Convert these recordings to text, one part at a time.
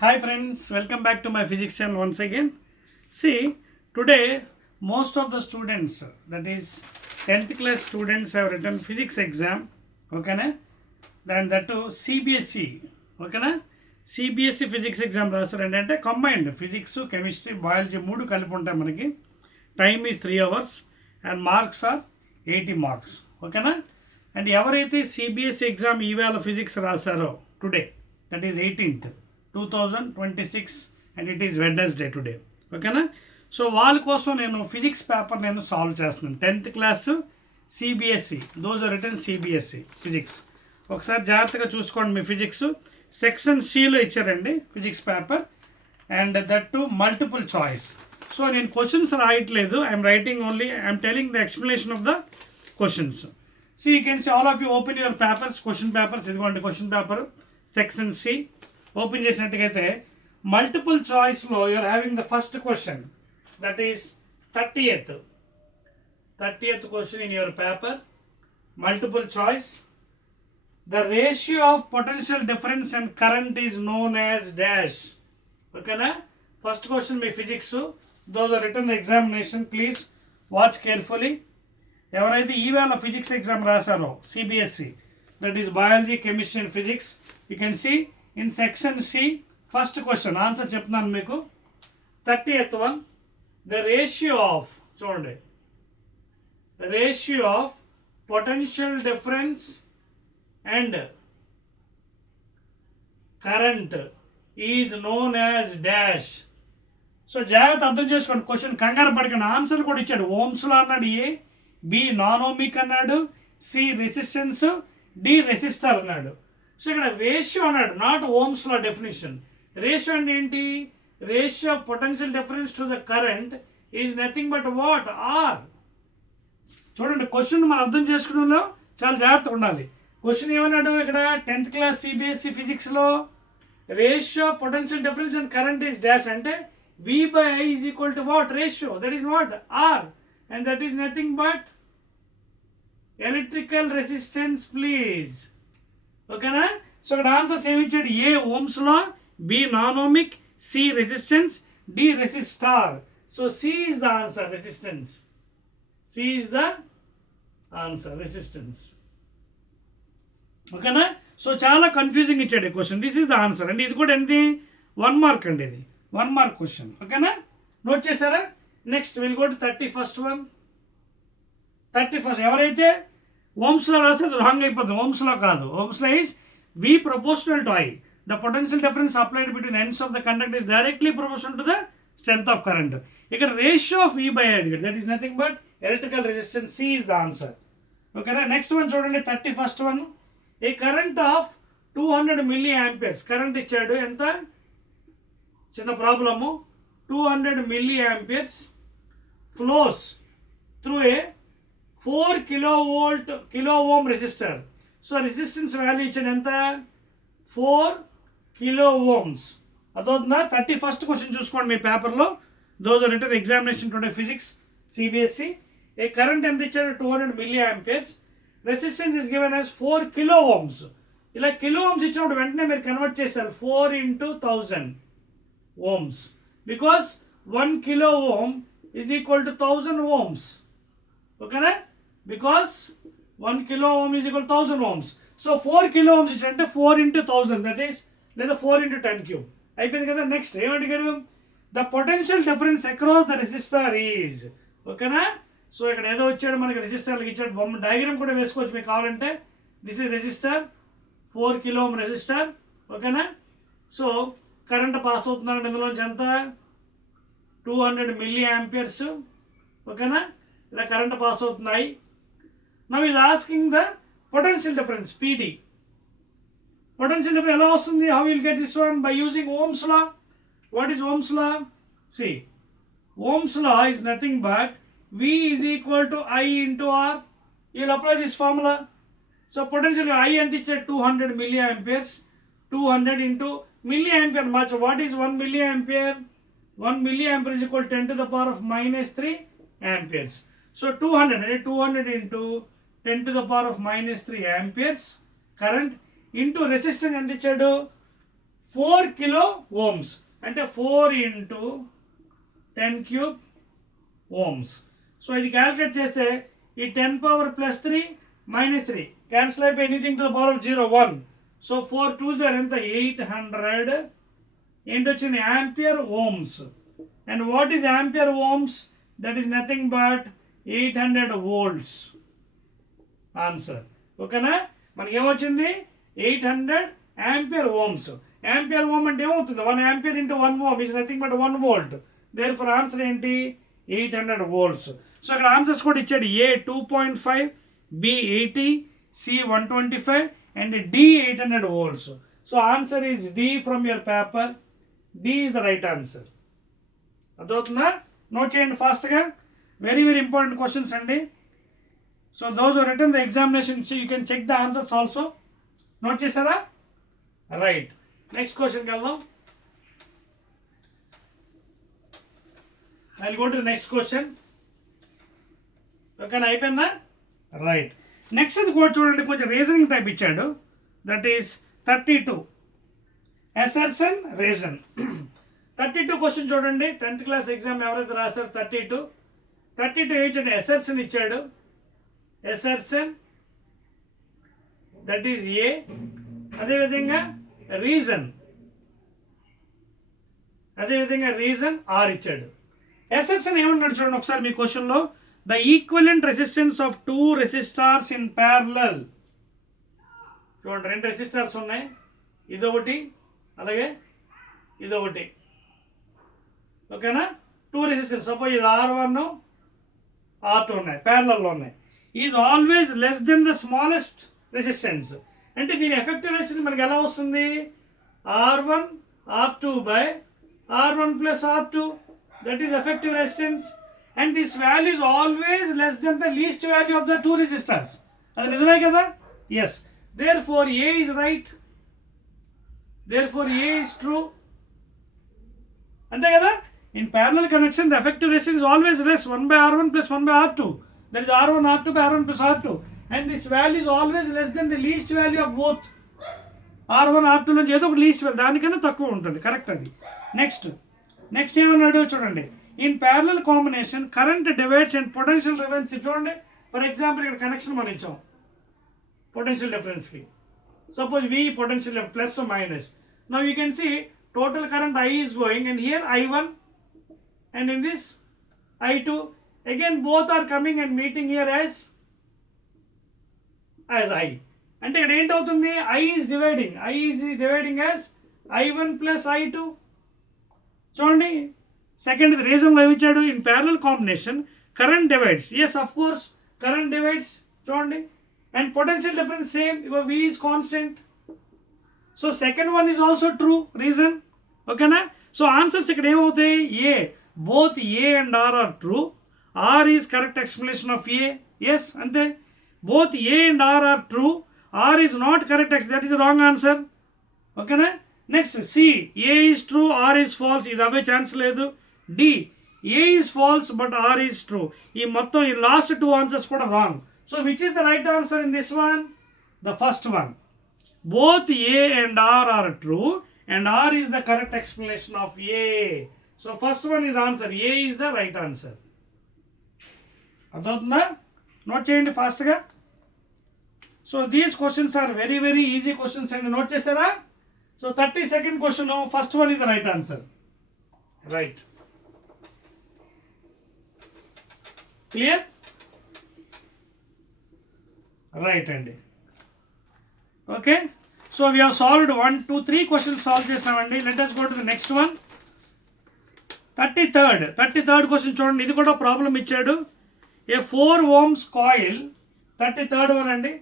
Hi friends, welcome back to my physics channel once again. See, today most of the students, that is 10th class students, have written physics exam. Okay na? Then that too CBSE. Okay na? CBSE physics exam రాస్తారు ఏంటంటే combined physics chemistry biology మూడు కలిపి ఉంటాయి మనకి. Time is 3 hours and marks are 80 marks. ఓకేనా? And ఎవరైతే CBSE exam ఈవేళ physics రాశారో today, that is 18th 2026 and it is Wednesday today. ఓకేనా? సో వాళ్ళ కోసం నేను ఫిజిక్స్ పేపర్ నేను సాల్వ్ చేస్తున్నాను. 10th class CBSE, those are written CBSE physics. ఒకసారి జాగ్రత్తగా చూసుకోండి. మీ ఫిజిక్స్ సెక్షన్ సిలో ఇచ్చారండి physics paper, and that to multiple choice. So నేను క్వశ్చన్స్ రాయట్లేదు, I'm writing only, I'm telling the explanation of the questions. So you can see all of you open your papers, question papers. ఇదిగోండి question paper section C. Open చేసినట్టుగైతే multiple చాయిస్లో you're having the first question, that is 30th question in your paper. Multiple choice. The ratio of potential difference and current is known as dash. Okay, first question by physics. Those are written in the examination. Please watch carefully. ఎవరైతే ఈవేళ physics exam రాశారో CBSE, that is biology, chemistry and physics, you can see in section C first question answer చెప్తున్నాను మీకు. 30th one, the ratio of, చూడండి, the ratio of potential difference and current is known as dash. సో జాగ్రత్త అర్థం చేసుకోండి. క్వశ్చన్ కంగారు పడకండి. ఆన్సర్ కూడా ఇచ్చాడు. ఓమ్స్లో అన్నాడు, ఏ, బి నాన్ ఓమిక్ అన్నాడు, సి రెసిస్టెన్స్, డి రెసిస్టర్ అన్నాడు. సో ఇక్కడ రేషియో అన్నాడు, నాట్ ఓమ్స్లో డెఫినేషన్. రేషియో అంటే ఏంటి? Ratio of potential difference to the current is nothing but what? R. చూడండి, క్వశ్చన్ మనం అర్థం చేసుకోవడంలో చాలా జాగ్రత్తగా ఉండాలి. క్వశ్చన్ ఏమన్నాడు ఇక్కడ 10th క్లాస్ సిబిఎస్ఈ ఫిజిక్స్లో? Ratio potential difference and current is dash అంటే V by I is equal to what? Ratio. That is what? R. And that is nothing but electrical resistance, please. Okay na? So the answer same ichadu. A ohms law, B non-ohmic, C resistance, D resistor. So C is the answer, resistance. C is the answer, resistance. ఓకేనా? సో చాలా కన్ఫ్యూజింగ్ ఇచ్చాడు ఈ question. This is the answer అండి. ఇది కూడా ఏంటి? 1 mark అండి. ఇది 1 mark క్వశ్చన్. ఓకేనా? నోట్ చేశారా? Next will go to 31st one. 31st ఎవరైతే ఓమ్స్లో రాస్తే అది రాంగ్ అయిపోతుంది. ఓమ్స్లో కాదు. ఓమ్స్లో is V proportional to I. The potential difference applied between the ends of the conductor is directly proportional to the strength of current. ఇక్కడ ratio of V by I, that is nothing but electrical resistance. C is the answer. ఓకేనా? Next one చూడండి, 31st one. A current of 200 milliamperes. Current ఇచ్చాడు. ఎంత? చిన్న ప్రాబ్లము. 200 milliamperes flows through a 4 kilo ohm resistor. So resistance value ఇచ్చాడు ఎంత? 4 kilo ohms. అదవుతుందా? 31st question చూసుకోండి మీ పేపర్లో. Those are written examination today physics CBSE. ఏ కరెంట్ ఎంత ఇచ్చాడు? 200 milliamperes. Resistance is given as 4 kilo ohms. ఇలా కిలో ఓమ్స్ ఇచ్చినప్పుడు వెంటనే మీరు కన్వర్ట్ చేశారు 4 into 1000 ohms, because 1 kilo ohm is equal to 1000 ohms. ఓకేనా? Because 1 kilo ohm is equal 1000 ohms. So 4 kilo ohms ఇచ్చారంటే 4 into 1000, దట్ ఈస్, లేదా 4 into 10 cube అయిపోయింది కదా. నెక్స్ట్ ఏమడిగాడు? The potential difference across the resistor is. ఓకేనా? So ఇక్కడ ఏదో వచ్చాడు మనకి, రెసిస్టర్కి ఇచ్చాడు. బొమ్మ డయాగ్రామ్ కూడా వేసుకోవచ్చు మీకు కావాలంటే. This is resistor, 4 kilo ohm resistor. ఓకేనా? సో కరెంట్ పాస్ అవుతుందండి ఇందులోంచి ఎంత? 200 milliamperes. ఓకేనా? ఇలా కరెంట్ పాస్ అవుతున్నాయి. Now is asking the potential difference, PD. Potential difference ఎలా వస్తుంది? How will get this one? By using ohm's law. What is ohm's law? See, ohm's law is nothing but V is equal to I into R. You will apply this formula. So potentially I ఎంత ఇచ్చాడు? 200 milliamperes. 200 into milliampere. Much. What is 1 milliampere? 1 milliampere is equal to 10 to the power of minus 3 amperes. So 200 into 10 to the power of minus 3 amperes current into resistance ఎంత ఇచ్చాడు? 4 kilo ohms అంటే 4 into 10 cube ohms. So ఇది calculate చేస్తే ఈ 10 power plus 3 minus 3 cancel అయిపోయి anything to the power 0 1. So 4 2 ఎంత 800 ఏంటి వచ్చింది ampere ohms. And what is ampere ohms? That is nothing but 800 volts answer. ఓకేనా? మనకి ఏమొచ్చింది 800 యాంపియర్ ఓమ్స్. యాంపియర్ ఓమ్ అంటే ఏమవుతుంది 1 ampere into 1 ohm is nothing but 1 volt. Therefore answer ఏంటి 800 volts. So అక్కడ ఆన్సర్స్ కూడా ఇచ్చాడు. A 2.5, B 80, C 125 and D 800 volts. So answer is D from your paper. D is the right answer. అర్థమవుతుందా? Note చేయండి ఫాస్ట్గా. Very very important questions అండి. So those are written the examination you can check the answers also. Note చేశారా? Right. Next క్వశ్చన్కి వెళ్దాం. I will go to the next question. ఓకేనా? అయిపోయిందా? Right. Next ఇది కూడా చూడండి, కొంచెం రీజనింగ్ టైప్ ఇచ్చాడు. That is 32 assertion reason. 32 క్వశ్చన్ చూడండి. 10th క్లాస్ ఎగ్జామ్ ఎవరైతే రాశారు 32 ఏంటంటే అసర్షన్ ఇచ్చాడు. Assertion that is a. అదేవిధంగా రీజన్ ఆర్ ఇచ్చాడు. అసర్షన్ ఏమన్నాడు చూడండి ఒకసారి మీ క్వశ్చన్లో. ద ఈక్వలెంట్ రెసిస్టెన్స్ ఆఫ్ 2 రెసిస్టార్స్ ఇన్ ప్యారలల్. చూడండి 2 రెసిస్టార్స్ ఉన్నాయి, ఇదొకటి అలాగే ఇదొకటి. ఓకేనా? 2 రెసిస్టెన్స్ సపోజ్ ఇది R1 R2 ఉన్నాయి, ప్యారలల్లో ఉన్నాయి. Is always less than the smallest resistance. అంటే దీని ఎఫెక్టివ్ రెసిస్టెన్స్ మనకి ఎలా వస్తుంది? R1 R2 by R1 plus R2. That is effective resistance. And this value is always less than the least value of the 2 resistors. అది నిజమే కదా? Yes. Therefore A is right. Therefore A is true. అంతే కదా? In parallel connection, the effective resistance is always less 1 by R1 plus 1 by R2. That is R1 R2 by R1 plus R2. And this value is always less than the least value of both. R1 R2 నుంచి ఏదో ఒక least value దానికన్నా తక్కువ ఉంటుంది. కరెక్ట్ అది. Next ఏమన్నాడు చూడండి. In parallel combination current divides and potential difference. చూడండి ఫర్ ఎగ్జాంపుల్ ఇక్కడ కనెక్షన్ మనం ఇచ్చాం పొటెన్షియల్ డిఫరెన్స్కి. Suppose V potential plus minus. Now you can see total current I is going and here I1 and in this I2. Again both are coming and meeting here as I. అంటే ఇక్కడ ఏంటవుతుంది? I is dividing as I1 plus I2. చూడండి second రీజన్లో ఇచ్చాడు. In parallel combination current divides. Yes of course current divides. చూడండి and potential difference same. V is constant. So second one is also true reason. ఓకేనా? So answers ఇక్కడ ఏమవుతాయి? A. Both A and R are true. R is correct explanation of A. Yes అంతే. Both A and R are true. R is not correct that is wrong answer. ఓకేనా? Next C. A is true, R is false. ఇది అవే chance లేదు. D. A is false but R is true. ఈ మొత్తం ఈ last 2 answers కూడా wrong. So which is the right answer in this one? The first one. Both A and R are true and R is the correct explanation of A. So first one is the answer. A is the right answer. అర్థమవుతుందా? Note చేయండి ఫాస్ట్గా. So these questions are very very easy questions అండి. Note చేశారా? So 32nd question first one is the right answer. Right. Clear? Right అండి. Okay. So we have solved 1 2 3 questions solve చేసామండి. Let us go to the next one. 33rd question చూడండి. ఇది కూడా ప్రాబ్లం ఇచ్చాడు. ఏ 4 ohms coil. 33rd one అండి.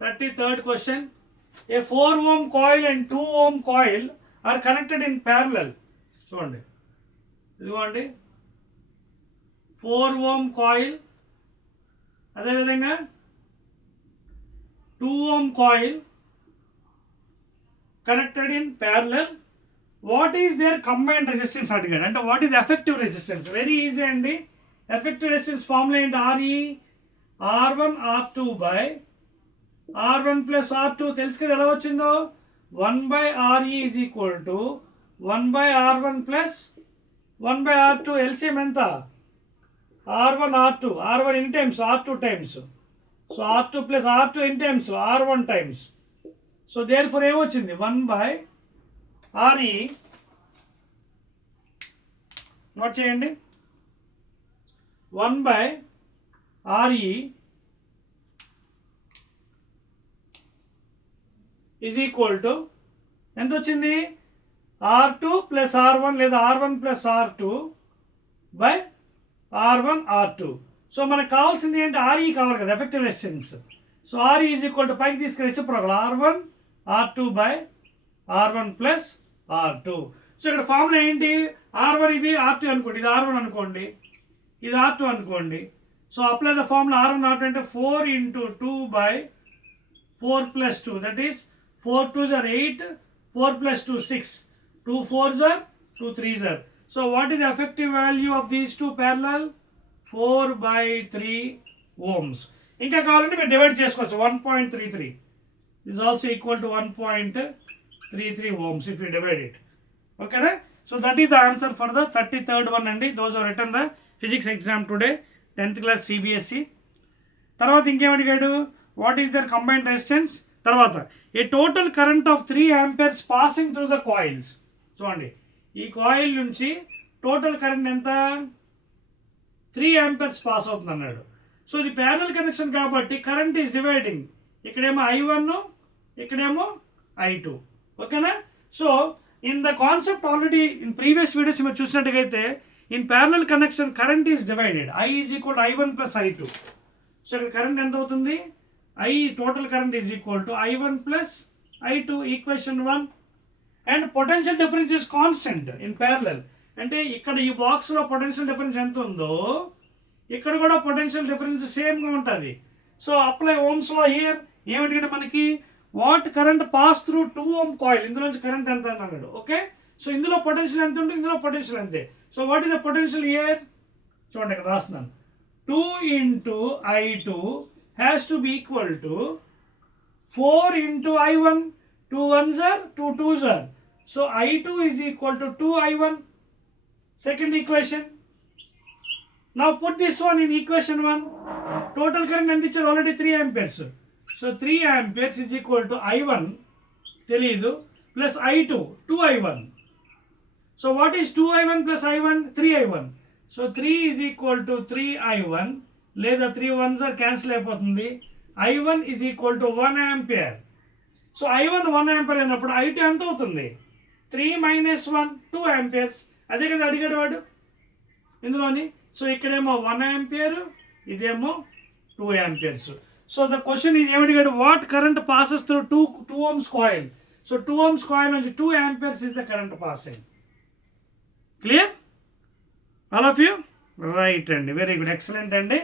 33rd question. A 4 ohm coil and 2 ohm coil are connected in parallel. చూడండి ఇదిగోండి 4 ohm coil, అదేవిధంగా 2 ohm coil connected in parallel. What is their combined resistance అడిగాడు. అంటే what is effective resistance? Very easy అండి. Effective resistance formula ఏంటి? RE R1 R2 by R1 plus R2. తెలుసు కదా ఎలా వచ్చిందో? 1/RE is equal to 1/R1 plus 1/R2. LCM ఎంత? R1 R2. R1 ఎన్ని times? R2 times. So R2 plus R2 ఎన్ని times? R1 times. So therefore ఏమొచ్చింది? 1/RE. Note చేయండి. 1/RE is equal to ఎంత వచ్చింది? R2 ప్లస్ R1 లేదా R1 plus R2 by R1 R2. So మనకు కావాల్సింది ఏంటి? RE కావాలి కదా, effective resistance. So RE is equal to పైకి తీసుకుని reciprocal R1 R2 by R1 plus R2. So ఇక్కడ ఫార్ములా ఏంటి? R1 ఇది R2 అనుకోండి, ఇది R1 అనుకోండి, ఇది R2 అనుకోండి. So apply the formula R1 R2 అంటే 4 into 2 by 4 plus 2, that is 4 2s are 8, 4 plus 2 6, 2 4s are 2 3s are. So what is the effective value of these two parallel? 4/3 ohms. ఇంకా కావాలంటే మీరు డివైడ్ చేసుకోవచ్చు. 1.33 is also equal to 1.33 ohms if you divide it. Okay, so that is the answer for the 33rd one అండి. those who written the physics exam today, 10th class CBSE. తర్వాత ఇంకేం అడిగాడు? What is their combined resistance. తర్వాత a total current of 3 amperes passing through the coils. చూడండి, ఈ కాయిల్ నుంచి total current ఎంత? 3 amperes pass అవుతుంది అన్నాడు. సో ఇది ప్యారలల్ కనెక్షన్ కాబట్టి కరెంట్ ఈస్ డివైడింగ్. ఇక్కడేమో I1, ఇక్కడేమో I2. ఓకేనా? So in the concept already in previous videos మీరు చూసినట్టుగైతే in parallel connection current is divided. I is equal to I1 plus I2. So ఇక్కడ కరెంట్ ఎంత అవుతుంది? I total current is equal to I1 plus I2, equation 1. And potential difference is constant in parallel. అంటే ఇక్కడ ఈ బాక్స్లో potential difference ఎంత ఉందో ఇక్కడ కూడా పొటెన్షియల్ డిఫరెన్స్ సేమ్గా ఉంటుంది. So apply ohm's law here. ఏమిటంటే మనకి what current pass through 2 ohm coil, ఇందులోంచి కరెంట్ ఎంత అని అన్నాడు. ఓకే, సో ఇందులో పొటెన్షియల్ ఎంత ఉంటుంది, ఇందులో పొటెన్షియల్ అంతే. So what is the potential here? చూడండి ఇక్కడ రాస్తున్నాను. 2 into I2 has to be equal to 4 into I1. 2 1s are 2 2s are. So I2 is equal to 2 I1. Second equation. Now put this one in equation 1. Total current ఎంత ఇచ్చారు? ఆల్రెడీ 3 amperes. So 3 amperes is equal to I1 తెలీదు plus I2 2 I1. So what is 2 I1 plus I1? 3 I1. So 3 is equal to 3 I1 లేదా 3 1s are cancel అయిపోతుంది. I1 is equal to 1 ampere. So I1 1 ampere అయినప్పుడు I2 ఎంత అవుతుంది? 3 minus 1 2 amperes. అదే కదా అడిగాడు వాడు ఇందులోని. సో ఇక్కడేమో 1 ampere, ఇదేమో 2 amperes. So the question is ఏమడిగాడు? What current passes through 2 ohms coil. So 2 ohms coil నుంచి 2 amperes is the current passing. Clear all of you? Right అండి, వెరీ గుడ్, ఎక్సలెంట్ అండి.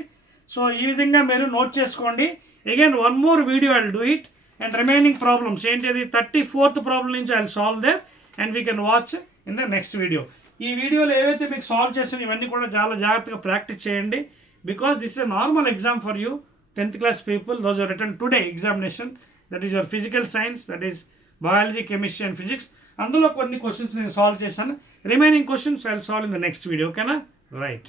సో ఈ విధంగా మీరు నోట్ చేసుకోండి. Again one more video I will do it. And remaining problems ఏంటిది 34th problem నుంచి I will solve there and we can watch in the next video. ఈ వీడియోలో ఏవైతే మీకు సాల్వ్ చేస్తానో ఇవన్నీ కూడా చాలా జాగ్రత్తగా ప్రాక్టీస్ చేయండి. Because this is a normal exam for you 10th class people. Those are written today examination. That is your physical science, that is biology, chemistry and physics. అందులో కొన్ని క్వశ్చన్స్ నేను సాల్వ్ చేశాను. Remaining questions I will solve in the next video. ఓకేనా? రైట్.